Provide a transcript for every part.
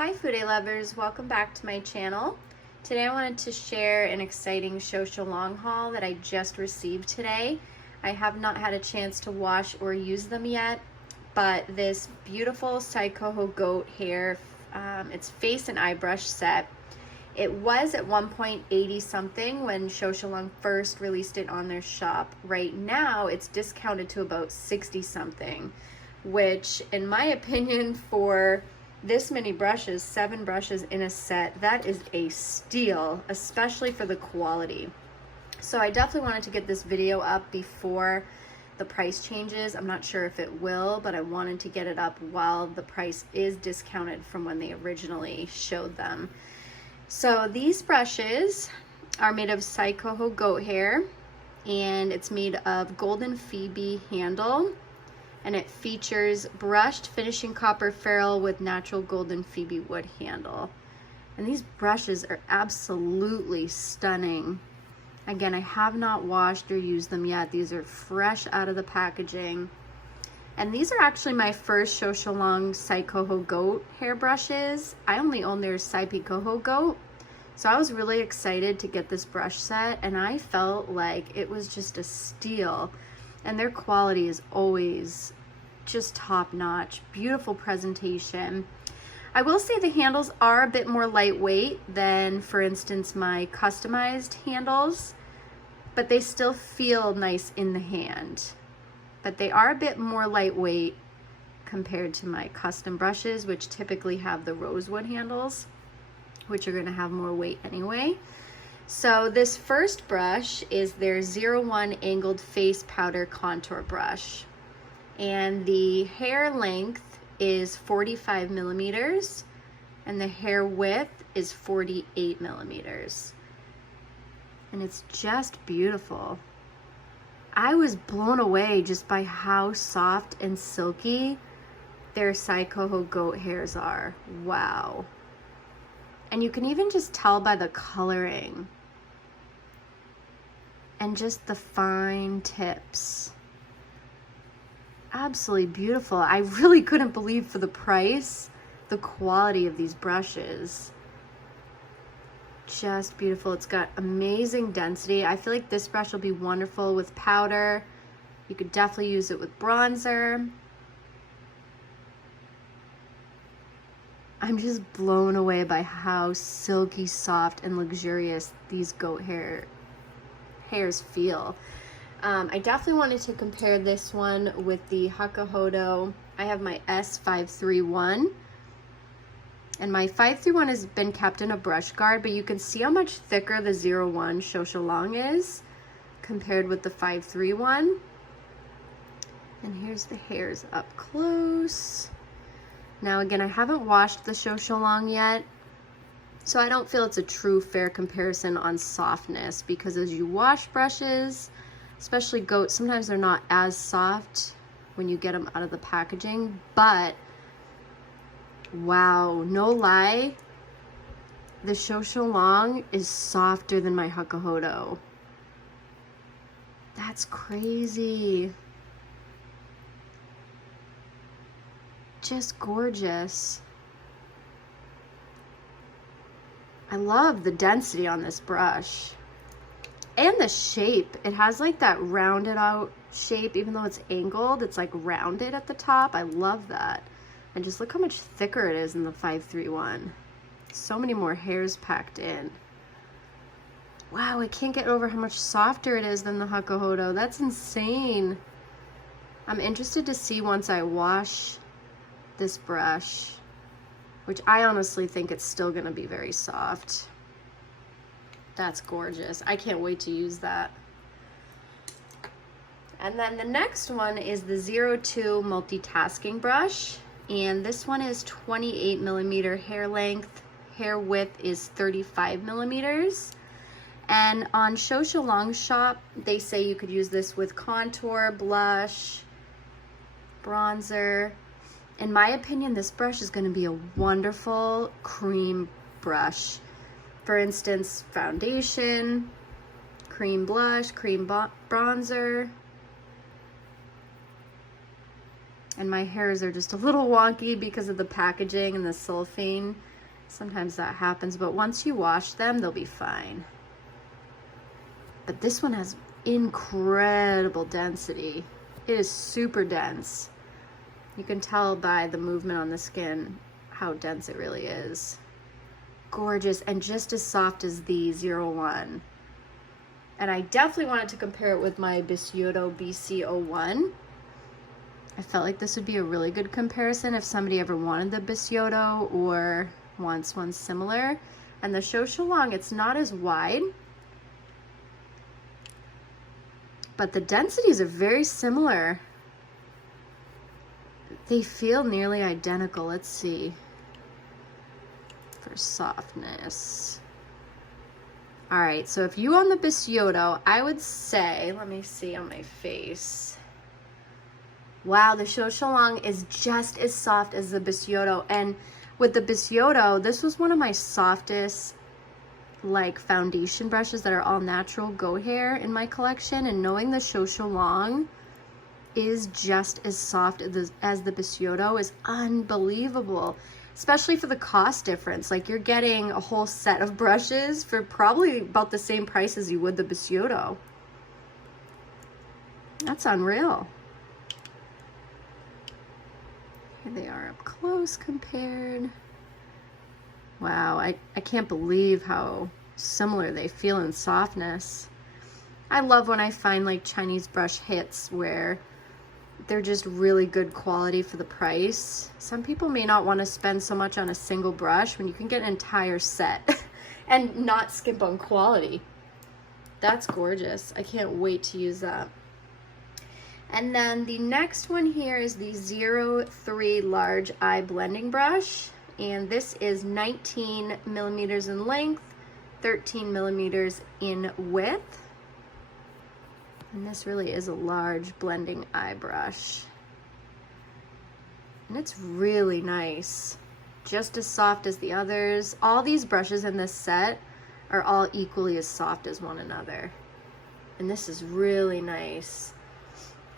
Hi Fude lovers, welcome back to my channel. Today I wanted to share an exciting ShouShouLang haul that I just received today. I have not had a chance to wash or use them yet, but this beautiful Saikoho goat hair, it's face and eye brush set. It was at one point 80 something when ShouShouLang first released it on their shop. Right now it's discounted to about 60 something, which in my opinion for this many brushes, 7 brushes in a set, that is a steal, especially for the quality. So I definitely wanted to get this video up before the price changes. I'm not sure if it will, but I wanted to get it up while the price is discounted from when they originally showed them. So these brushes are made of Saikoho goat hair, and it's made of golden Phoebe handle, and it features brushed finishing copper ferrule with natural golden Phoebe wood handle. And these brushes are absolutely stunning. Again, I have not washed or used them yet. These are fresh out of the packaging. And these are actually my first ShouShouLang Saikoho goat hair brushes. I only own their Saibikoho goat. So I was really excited to get this brush set, and I felt like it was just a steal. And their quality is always just top-notch. Beautiful presentation. I will say the handles are a bit more lightweight than, for instance, my customized handles, but they still feel nice in the hand. But they are a bit more lightweight compared to my custom brushes, which typically have the rosewood handles, which are going to have more weight anyway. So this first brush is their 01 Angled Face Powder Contour Brush. And the hair length is 45 millimeters, and the hair width is 48 millimeters. And it's just beautiful. I was blown away just by how soft and silky their Saikoho goat hairs are. Wow. And you can even just tell by the coloring and just the fine tips. Absolutely beautiful. I really couldn't believe for the price, the quality of these brushes. Just beautiful. It's got amazing density. I feel like this brush will be wonderful with powder. You could definitely use it with bronzer. I'm just blown away by how silky, soft, and luxurious these goat hairs feel. I definitely wanted to compare this one with the Hakuhodo. I have my S531, and my 531 has been kept in a brush guard, but you can see how much thicker the 01 ShouShouLang is compared with the 531. And here's the hairs up close. Now again, I haven't washed the ShouShouLang yet, so I don't feel it's a true fair comparison on softness, because as you wash brushes, especially goat, sometimes they're not as soft when you get them out of the packaging. But wow, no lie, the ShouShouLang is softer than my Hakuhodo. That's crazy. Just gorgeous. I love the density on this brush. And the shape, it has like that rounded out shape, even though it's angled, it's like rounded at the top. I love that. And just look how much thicker it is in the 531. So many more hairs packed in. Wow, I can't get over how much softer it is than the Hakuhodo. That's insane. I'm interested to see once I wash this brush, which I honestly think it's still gonna be very soft. That's gorgeous. I can't wait to use that. And then the next one is the 02 Multitasking Brush. And this one is 28 millimeter hair length. Hair width is 35 millimeters. And on ShouShouLang shop, they say you could use this with contour, blush, bronzer. In my opinion, this brush is going to be a wonderful cream brush. For instance, foundation, cream blush, cream bronzer. And my hairs are just a little wonky because of the packaging and the cellophane. Sometimes that happens, but once you wash them, they'll be fine. But this one has incredible density. It is super dense. You can tell by the movement on the skin how dense it really is. Gorgeous, and just as soft as the 01. And I definitely wanted to compare it with my Bisyoto BC01. I felt like this would be a really good comparison if somebody ever wanted the Bisyoto or wants one similar. And the ShouShouLang, it's not as wide, but the densities are very similar. They feel nearly identical. Let's see. For softness. All right, so if you own the Bisyoto, I would say, let me see on my face. Wow, the ShouShouLang is just as soft as the Bisyoto. And with the Bisyoto, this was one of my softest like foundation brushes that are all natural goat hair in my collection. And knowing the ShouShouLang is just as soft as the Bisyoto is unbelievable. Especially for the cost difference. Like, you're getting a whole set of brushes for probably about the same price as you would the Bisyoto. That's unreal. Here they are up close compared. Wow, I can't believe how similar they feel in softness. I love when I find like Chinese brush hits where they're just really good quality for the price. Some people may not want to spend so much on a single brush when you can get an entire set and not skimp on quality. That's gorgeous. I can't wait to use that. And then the next one here is the 03 Large Eye Blending Brush. And this is 19 millimeters in length, 13 millimeters in width. And this really is a large blending eye brush. And it's really nice. Just as soft as the others. All these brushes in this set are all equally as soft as one another. And this is really nice.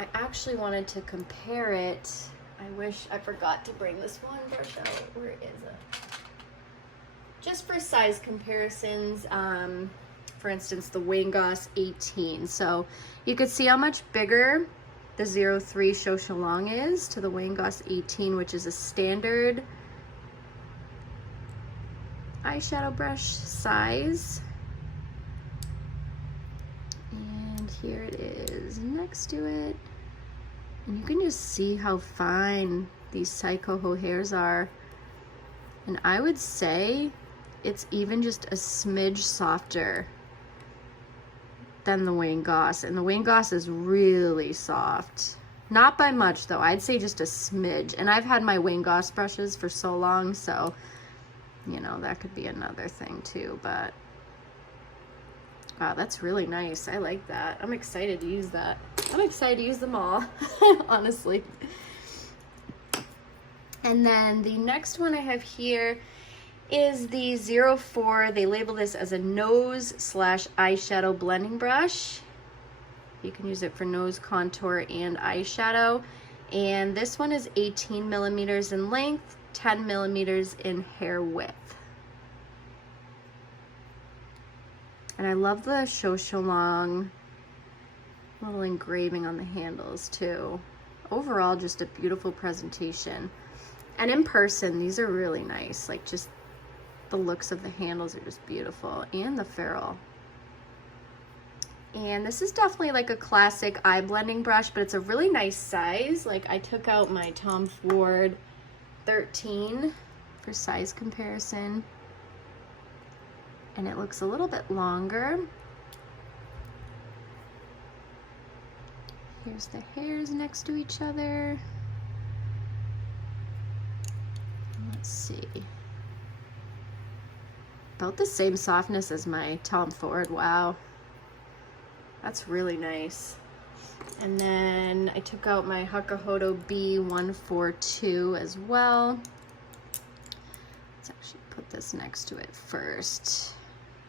I actually wanted to compare it. I wish I forgot to bring this one brush out. Where is it? Just for size comparisons. For instance, the Wayne Goss 18. So you could see how much bigger the 03 ShouShouLang is to the Wayne Goss 18, which is a standard eyeshadow brush size. And here it is next to it. And you can just see how fine these Saikoho hairs are. And I would say it's even just a smidge softer than the Wayne Goss, and the Wayne Goss is really soft. Not by much though, I'd say just a smidge. And I've had my Wayne Goss brushes for so long, so you know, that could be another thing too. But wow, that's really nice. I like that. I'm excited to use that. I'm excited to use them all, honestly. And then the next one I have here is the 04. They label this as a nose / eyeshadow blending brush. You can use it for nose contour and eyeshadow. And this one is 18 millimeters in length, 10 millimeters in hair width. And I love the ShouShouLang little engraving on the handles too. Overall, just a beautiful presentation. And in person, these are really nice. Like, just the looks of the handles are just beautiful, and the ferrule. And this is definitely like a classic eye blending brush, but it's a really nice size. Like, I took out my Tom Ford 13 for size comparison, and it looks a little bit longer. Here's the hairs next to each other. Let's see. About the same softness as my Tom Ford. Wow. That's really nice. And then I took out my Hakuhodo B142 as well. Let's actually put this next to it first.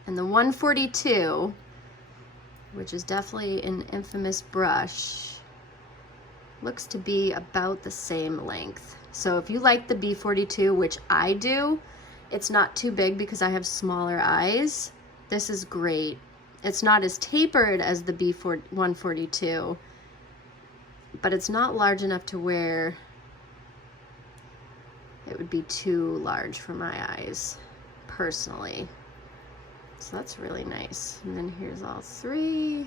And the 142, which is definitely an infamous brush, looks to be about the same length. So if you like the B42, which I do, it's not too big because I have smaller eyes. This is great. It's not as tapered as the B142, but it's not large enough to where it would be too large for my eyes, personally. So that's really nice. And then here's all three.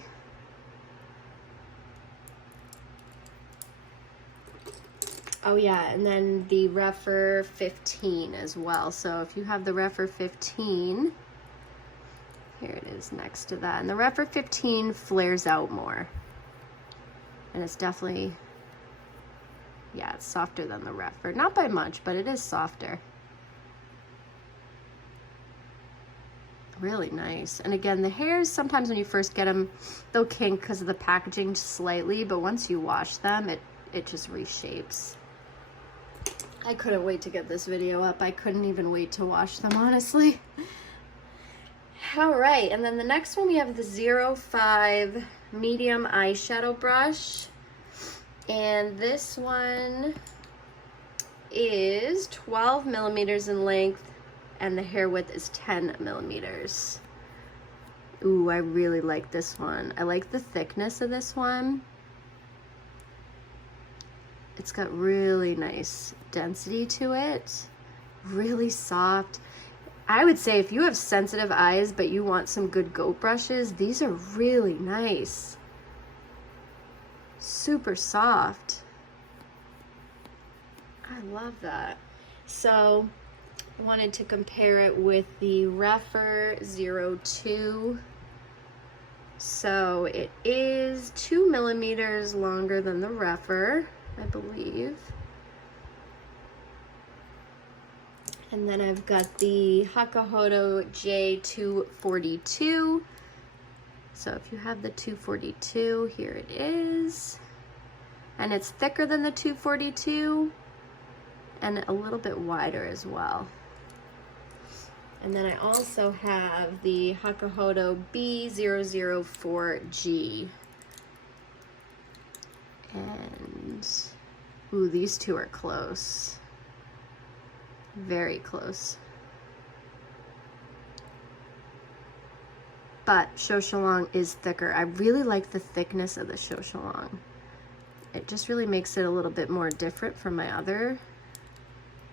Oh yeah, and then the Refer 15 as well. So if you have the Refer 15, here it is next to that. And the Refer 15 flares out more. And it's definitely, yeah, it's softer than the Refer. Not by much, but it is softer. Really nice. And again, the hairs, sometimes when you first get them, they'll kink because of the packaging slightly, but once you wash them, it just reshapes. I couldn't wait to get this video up. I couldn't even wait to wash them, honestly. All right, and then the next one we have the 05 medium eyeshadow brush. And this one is 12 millimeters in length, and the hair width is 10 millimeters. Ooh, I really like this one. I like the thickness of this one. It's got really nice density to it, really soft. I would say if you have sensitive eyes but you want some good goat brushes, these are really nice. Super soft. I love that. So I wanted to compare it with the Refer 02. So it is 2 millimeters longer than the Refer, I believe. And then I've got the Saikoho J242. So if you have the 242, here it is. And it's thicker than the 242 and a little bit wider as well. And then I also have the Saikoho B004G. And, ooh, these two are close. Very close. But ShouShouLang is thicker. I really like the thickness of the ShouShouLang. It just really makes it a little bit more different from my other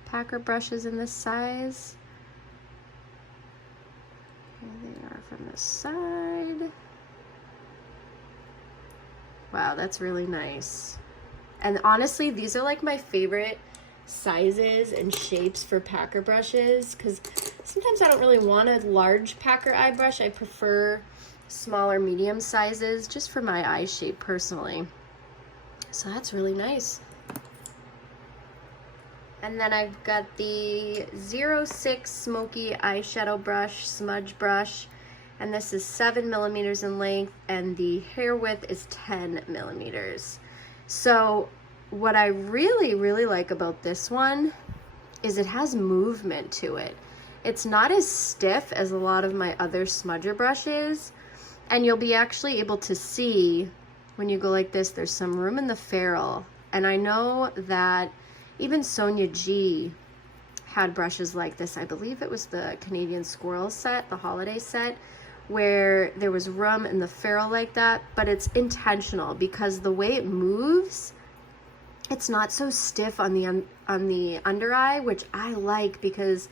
packer brushes in this size. Here they are from the side. Wow, that's really nice. And honestly, these are like my favorite sizes and shapes for packer brushes, because sometimes I don't really want a large packer eye brush. I prefer smaller medium sizes just for my eye shape personally. So that's really nice. And then I've got the 06 Smoky eyeshadow brush, Smudge brush, and this is 7 millimeters in length, and the hair width is 10 millimeters. So what I really, really like about this one is it has movement to it. It's not as stiff as a lot of my other smudger brushes, and you'll be actually able to see when you go like this, there's some room in the ferrule. And I know that even Sonia G had brushes like this. I believe it was the Canadian Squirrel set, the holiday set, where there was room in the ferrule like that, but it's intentional because the way it moves, it's not so stiff on the under eye, which I like because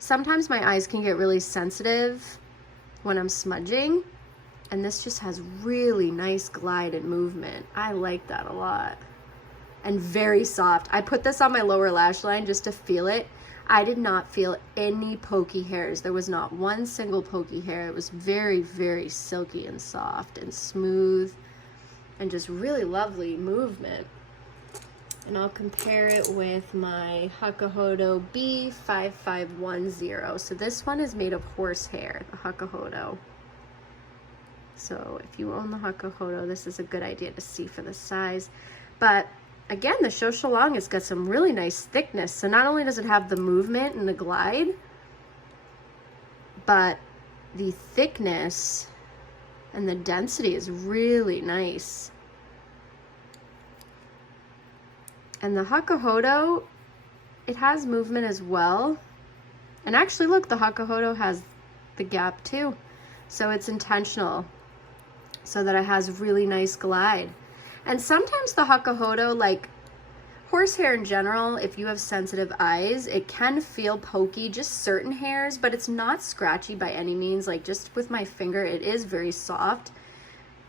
sometimes my eyes can get really sensitive when I'm smudging, and this just has really nice glide and movement. I like that a lot. And very soft. I put this on my lower lash line just to feel it. I did not feel any pokey hairs. There was not one single pokey hair. It was very, very silky and soft and smooth and just really lovely movement. And I'll compare it with my Saikoho B5510. So this one is made of horsehair, the Saikoho. So if you own the Saikoho, this is a good idea to see for the size. But again, the ShouShouLang has got some really nice thickness. So not only does it have the movement and the glide, but the thickness and the density is really nice. And the Hakuhodo, it has movement as well. And actually look, the Hakuhodo has the gap too. So it's intentional so that it has really nice glide. And sometimes the Hakuhodo, like horsehair in general, if you have sensitive eyes, it can feel pokey, just certain hairs, but it's not scratchy by any means. Like just with my finger, it is very soft.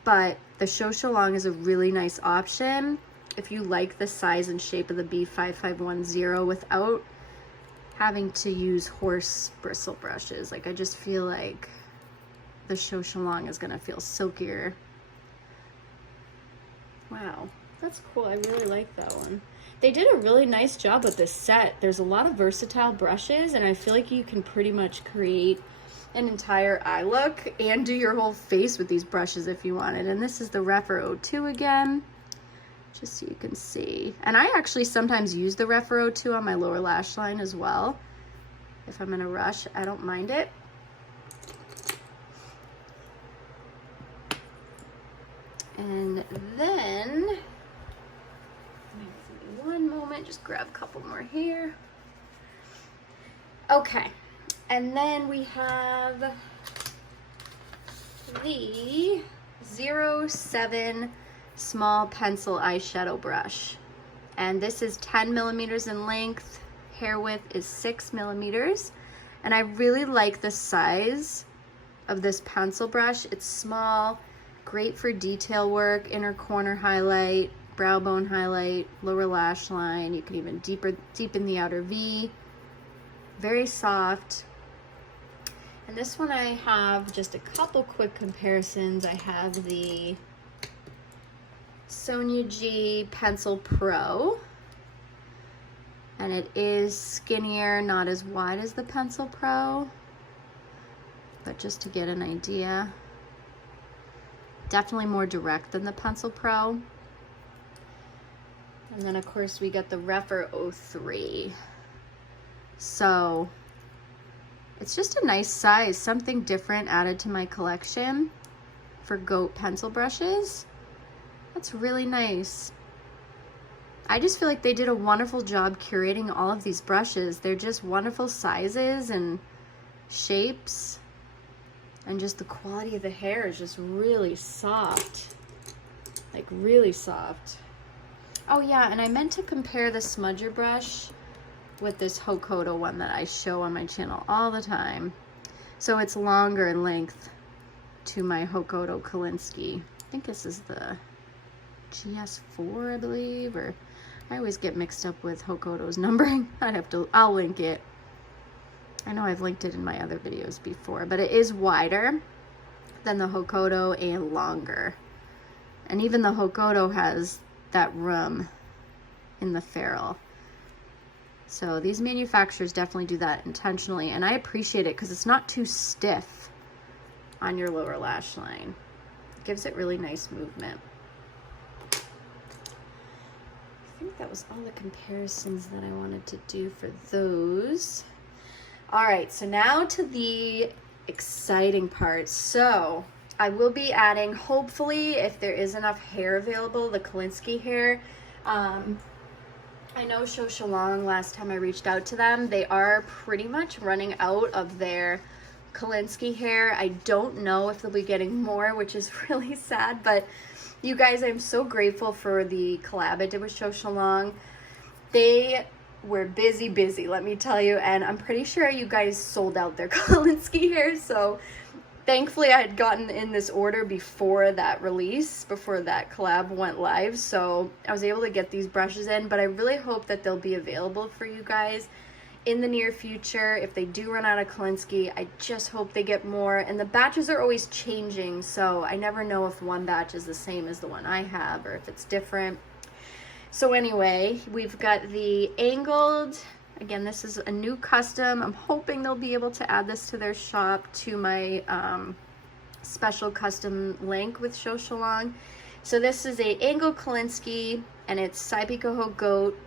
But the ShouShouLang is a really nice option if you like the size and shape of the B5510 without having to use horse bristle brushes. Like I just feel like the ShouShouLang is gonna feel silkier. Wow, that's cool. I really like that one. They did a really nice job with this set. There's a lot of versatile brushes, and I feel like you can pretty much create an entire eye look and do your whole face with these brushes if you wanted. And this is the Ferrule 02 again, just so you can see. And I actually sometimes use the Ferrule 02 on my lower lash line as well. If I'm in a rush, I don't mind it. And then, one moment, just grab a couple more here. Okay, and then we have the 07 small pencil eyeshadow brush. And this is 10 millimeters in length, hair width is 6 millimeters. And I really like the size of this pencil brush. It's small, great for detail work, inner corner highlight, brow bone highlight, lower lash line. You can even deepen the outer V. Very soft. And this one I have just a couple quick comparisons. I have the Sonia G Pencil Pro. And it is skinnier, not as wide as the Pencil Pro. But just to get an idea. Definitely more direct than the Pencil Pro. And then of course we got the Ferrule 03. So it's just a nice size, something different added to my collection for goat pencil brushes. That's really nice. I just feel like they did a wonderful job curating all of these brushes. They're just wonderful sizes and shapes. And just the quality of the hair is just really soft. Like really soft. Oh yeah, and I meant to compare the smudger brush with this Hokoto one that I show on my channel all the time. So it's longer in length to my Hokoto Kalinsky. I think this is the GS4, I believe, or I always get mixed up with Hokoto's numbering. I'll link it. I know I've linked it in my other videos before, but it is wider than the Hokoto and longer. And even the Hokoto has that room in the ferrule. So these manufacturers definitely do that intentionally, and I appreciate it because it's not too stiff on your lower lash line. It gives it really nice movement. I think that was all the comparisons that I wanted to do for those. All right, so now to the exciting part. So I will be adding, hopefully, if there is enough hair available, the Kolinsky hair. I know ShouShouLang, last time I reached out to them, they are pretty much running out of their Kolinsky hair. I don't know if they'll be getting more, which is really sad, but you guys, I'm so grateful for the collab I did with ShouShouLang. They were busy, let me tell you, and I'm pretty sure you guys sold out their Kolinsky hair, so thankfully I had gotten in this order before that release, before that collab went live, so I was able to get these brushes in, but I really hope that they'll be available for you guys in the near future. If they do run out of Kolinsky, I just hope they get more, and the batches are always changing, so I never know if one batch is the same as the one I have or if it's different. So anyway, we've got the angled. Again, this is a new custom. I'm hoping they'll be able to add this to their shop to my special custom link with ShouShouLang. So this is a angled Kalinsky, and it's Saibikoho goat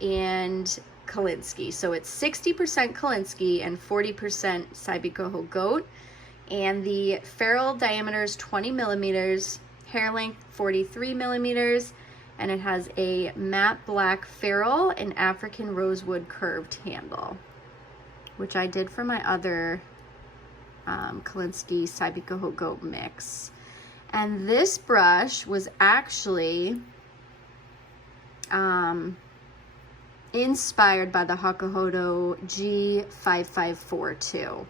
and Kalinsky. So it's 60% Kalinsky and 40% Saibikoho goat. And the ferrule diameter is 20 millimeters, hair length 43 millimeters, and it has a matte black ferrule and African rosewood curved handle, which I did for my other Kolinsky Saibikoho Goat mix. And this brush was actually inspired by the Saikoho G5542.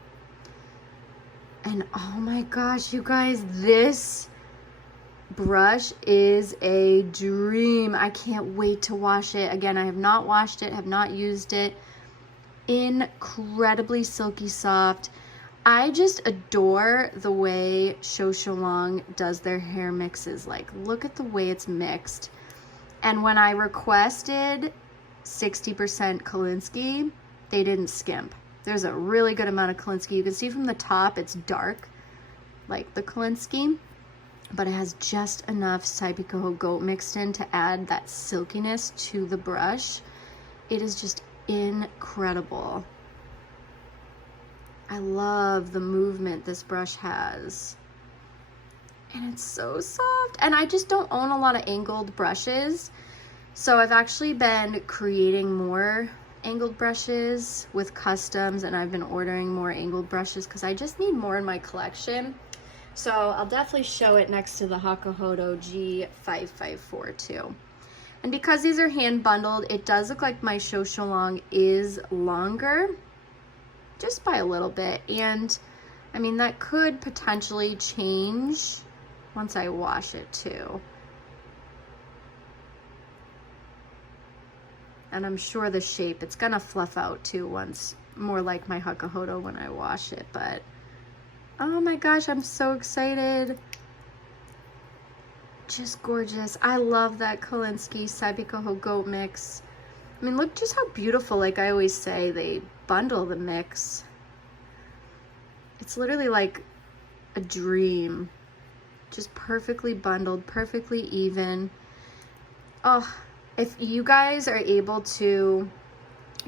And oh my gosh, you guys, this brush is a dream. I can't wait to wash it. Again, I have not washed it, have not used it. Incredibly silky soft. I just adore the way ShouShouLang does their hair mixes. Like, look at the way it's mixed. And when I requested 60% Kalinsky, they didn't skimp. There's a really good amount of Kalinsky. You can see from the top it's dark, like the Kalinsky, but it has just enough Saibikoho Goat mixed in to add that silkiness to the brush. It is just incredible. I love the movement this brush has. And it's so soft. And I just don't own a lot of angled brushes. So I've actually been creating more angled brushes with customs, and I've been ordering more angled brushes because I just need more in my collection. So I'll definitely show it next to the Saikoho G5542. And because these are hand bundled, it does look like my ShouShouLang is longer, just by a little bit. And I mean, that could potentially change once I wash it too. And I'm sure the shape, it's gonna fluff out too once, more like my Saikoho when I wash it. But oh my gosh, I'm so excited. Just gorgeous. I love that Kolinsky Saibikoho Goat mix. I mean, look just how beautiful, like I always say, they bundle the mix. It's literally like a dream. Just perfectly bundled, perfectly even. Oh, if you guys are able to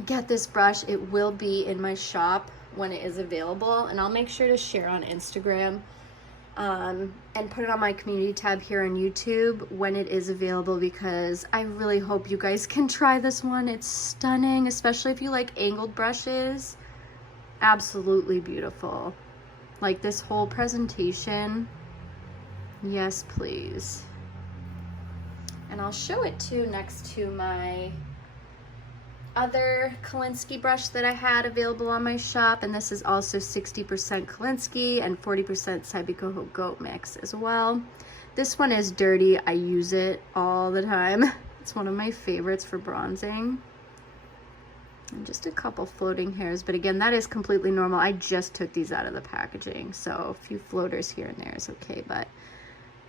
get this brush, it will be in my shop when it is available, and I'll make sure to share on Instagram and put it on my community tab here on YouTube when it is available, because I really hope you guys can try this one. It's stunning, especially if you like angled brushes. Absolutely beautiful. Like this whole presentation. Yes, please. And I'll show it too next to my other Kolinsky brush that I had available on my shop, and this is also 60% Kolinsky and 40% Saibikoho Goat mix as well. This one is dirty. I use it all the time. It's one of my favorites for bronzing. And just a couple floating hairs, but again, that is completely normal. I just took these out of the packaging, so a few floaters here and there is okay, but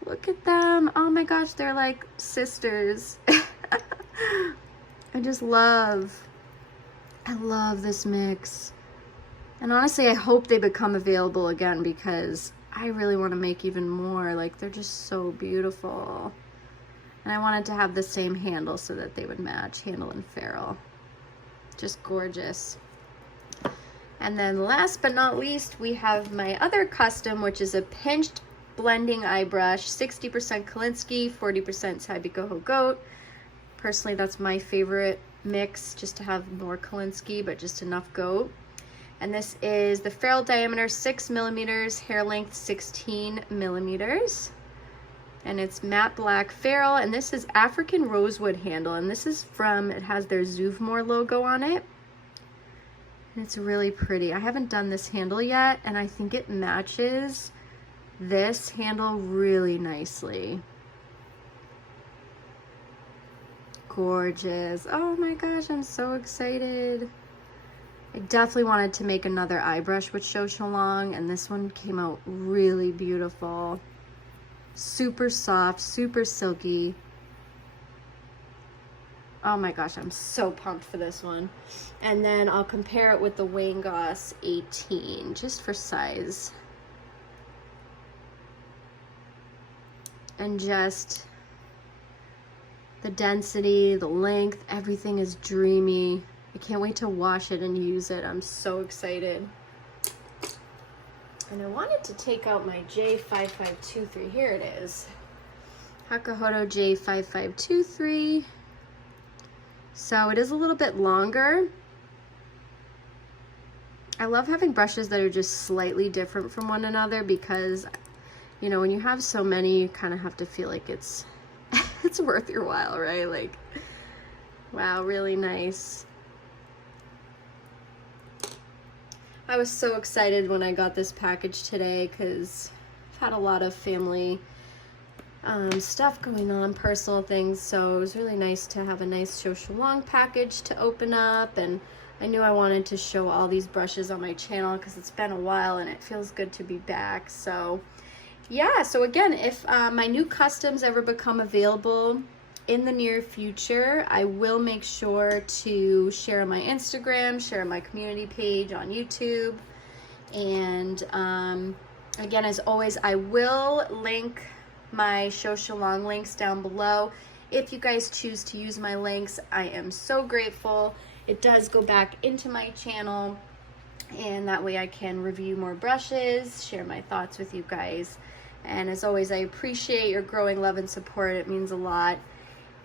look at them. Oh my gosh, they're like sisters. I love this mix. And honestly, I hope they become available again, because I really want to make even more. Like, they're just so beautiful. And I wanted to have the same handle so that they would match, handle and ferrule. Just gorgeous. And then last but not least, we have my other custom, which is a pinched blending eye brush, 60% Kolinsky, 40% Saibikoho Goat. Personally, that's my favorite mix, just to have more Kolinsky, but just enough Goat. And this is the Ferrule Diameter 6 millimeters, hair length 16 millimeters. And it's matte black ferrule, and this is African rosewood handle, and this is from, it has their Zouvmore logo on it. And it's really pretty. I haven't done this handle yet, and I think it matches this handle really nicely. Gorgeous. Oh my gosh, I'm so excited. I definitely wanted to make another eye brush with ShouShouLang, and this one came out really beautiful. Super soft, super silky. Oh my gosh, I'm so pumped for this one. And then I'll compare it with the Wayne Goss 18, just for size. And just the density, the length, everything is dreamy. I can't wait to wash it and use it. I'm so excited. And I wanted to take out my J5523. Here it is. Saikoho J5523. So it is a little bit longer. I love having brushes that are just slightly different from one another because, you know, when you have so many, you kind of have to feel like it's it's worth your while, right? Like, wow, really nice. I was so excited when I got this package today because I've had a lot of family stuff going on, personal things, so it was really nice to have a nice ShouShouLang package to open up, and I knew I wanted to show all these brushes on my channel because it's been a while and it feels good to be back. So yeah, so again, if my new customs ever become available in the near future, I will make sure to share on my Instagram, share on my community page on YouTube, and again, as always, I will link my ShouShouLang links down below. If you guys choose to use my links, I am so grateful. It does go back into my channel, and that way I can review more brushes, share my thoughts with you guys. And as always, I appreciate your growing love and support. It means a lot.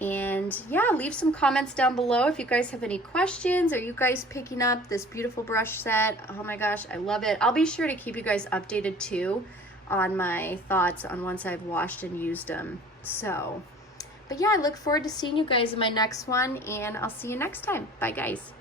And yeah, leave some comments down below if you guys have any questions. Are you guys picking up this beautiful brush set? Oh my gosh, I love it. I'll be sure to keep you guys updated too on my thoughts on once I've washed and used them. So, but yeah, I look forward to seeing you guys in my next one, and I'll see you next time. Bye guys.